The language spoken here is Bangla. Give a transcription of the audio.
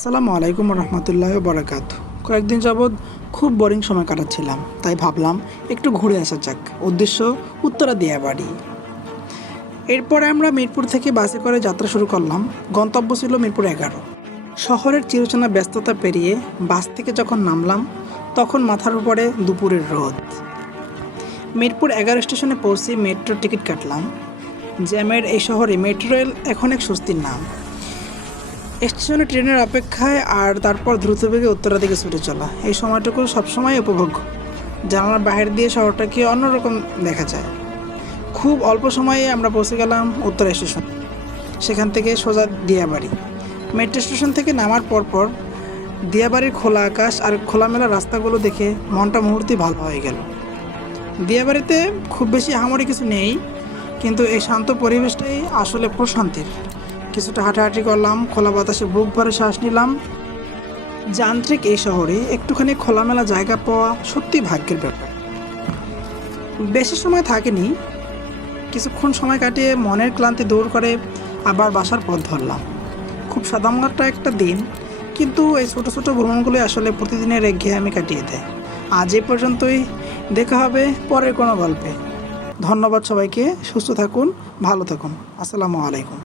আসসালামু আলাইকুম রহমতুল্লাহ বরকাত। কয়েকদিন যাবৎ খুব বোরিং সময় কাটাচ্ছিলাম, তাই ভাবলাম একটু ঘুরে আসা যাক। উদ্দেশ্য উত্তরা দিয়াবাড়ি। এরপরে আমরা মিরপুর থেকে বাসে করে যাত্রা শুরু করলাম। গন্তব্য ছিল মিরপুর 11। শহরের চিরচেনা ব্যস্ততা পেরিয়ে বাস থেকে যখন নামলাম, তখন মাথার উপরে দুপুরের রোদ। মিরপুর 11 স্টেশনে পৌঁছে মেট্রোর টিকিট কাটলাম। জ্যামের এই শহরে মেট্রো রেল এখন এক স্বস্তির নাম। স্টেশনে ট্রেনের অপেক্ষায় আর তারপর দ্রুতবেগে উত্তরা দিকে ছুটে চলা, এই সময়টুকু সবসময় উপভোগ্য। জানালার বাহির দিয়ে শহরটাকে অন্যরকম দেখা যায়। খুব অল্প সময়ে আমরা পৌঁছে গেলাম উত্তরা স্টেশন। সেখান থেকে সোজা দিয়াবাড়ি। মেট্রো স্টেশন থেকে নামার পরপর দিয়াবাড়ির খোলা আকাশ আর খোলামেলা রাস্তাগুলো দেখে মনটা মুহূর্তেই ভালো হয়ে গেল। দিয়াবাড়িতে খুব বেশি আহামরি কিছু নেই, কিন্তু এই শান্ত পরিবেশটাই আসলে প্রশান্তির। কিছুটা হাঁটাহাঁটি করলাম, খোলা বাতাসে বুক ভরে শ্বাস নিলাম। যান্ত্রিক এই শহরে একটুখানি খোলামেলা জায়গা পাওয়া সত্যি ভাগ্যের ব্যাপার। বেশি সময় থাকেনি, কিছুক্ষণ সময় কাটিয়ে মনের ক্লান্তি দূর করে আবার বাসার পথ ধরলাম। খুব সাদামাটা একটা দিন, কিন্তু এই ছোটো ছোটো ভ্রমণগুলো আসলে প্রতিদিনের একঘেয়েমি কাটিয়ে দেয়। আজ এই পর্যন্তই, দেখা হবে পরের কোনো গল্পে। ধন্যবাদ সবাইকে। সুস্থ থাকুন, ভালো থাকুন। আসসালামু আলাইকুম।